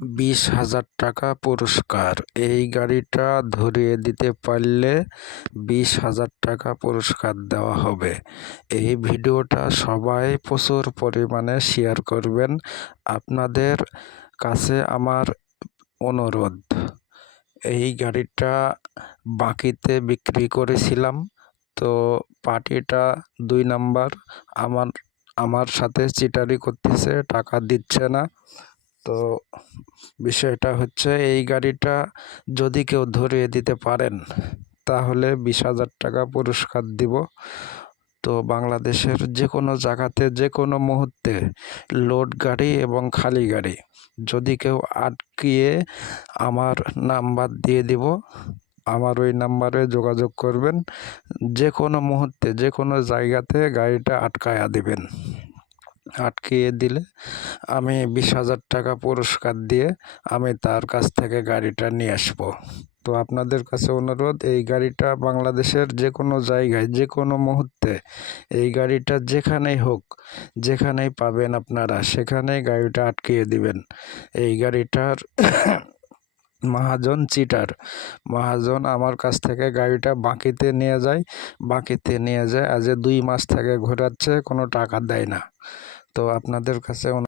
বিশ হাজার টাকা পুরস্কার। এই গাড়িটা ধরিয়ে দিতে পারলে বিশ হাজার টাকা পুরস্কার দেওয়া হবে। এই ভিডিওটা সবাই প্রচুর পরিমাণে শেয়ার করবেন। আপনাদের কাছে আমার অনুরোধ, এই গাড়িটা বাকিতে বিক্রি করেছিলাম। তো পার্টিটা দুই নাম্বার, আমার আমার সাথে চিটারি করতেছে, টাকা দিচ্ছে না। তো বিষয়টা হচ্ছে এই গাড়িটা যদি কেউ ধরিয়ে দিতে পারেন, তাহলে বিশ হাজার টাকা পুরস্কার দিব। তো বাংলাদেশের যে কোনো জায়গাতে যে কোনো মুহূর্তে লোড গাড়ি এবং খালি গাড়ি যদি কেউ আটকিয়ে আমার নাম্বার দিয়ে দিব, আমার ওই নাম্বারে যোগাযোগ করবেন। যে কোনো মুহূর্তে যে কোনো জায়গাতে গাড়িটা আটকায়া দিবেন। আটকিয়ে দিলে আমি বিশ হাজার টাকা পুরস্কার দিয়ে আমি তার কাছ থেকে গাড়িটা নিয়ে আসব। তো আপনাদের কাছে অনুরোধ, এই গাড়িটা বাংলাদেশের যে কোনো জায়গায় যে কোনো মুহূর্তে, এই গাড়িটা যেখানেই হোক, যেখানেই পাবেন আপনারা, সেখানেই গাড়িটা আটকিয়ে দিবেন। এই গাড়িটার মহাজন চিটার। মহাজন আমার কাছ থেকে গাড়িটা বাঁকিতে নিয়ে যায়। বাঁকিতে নিয়ে যায়, আজ দুই মাস থেকে ঘোরাচ্ছে, কোনো টাকা দেয় না। তো আপনাদের কাছে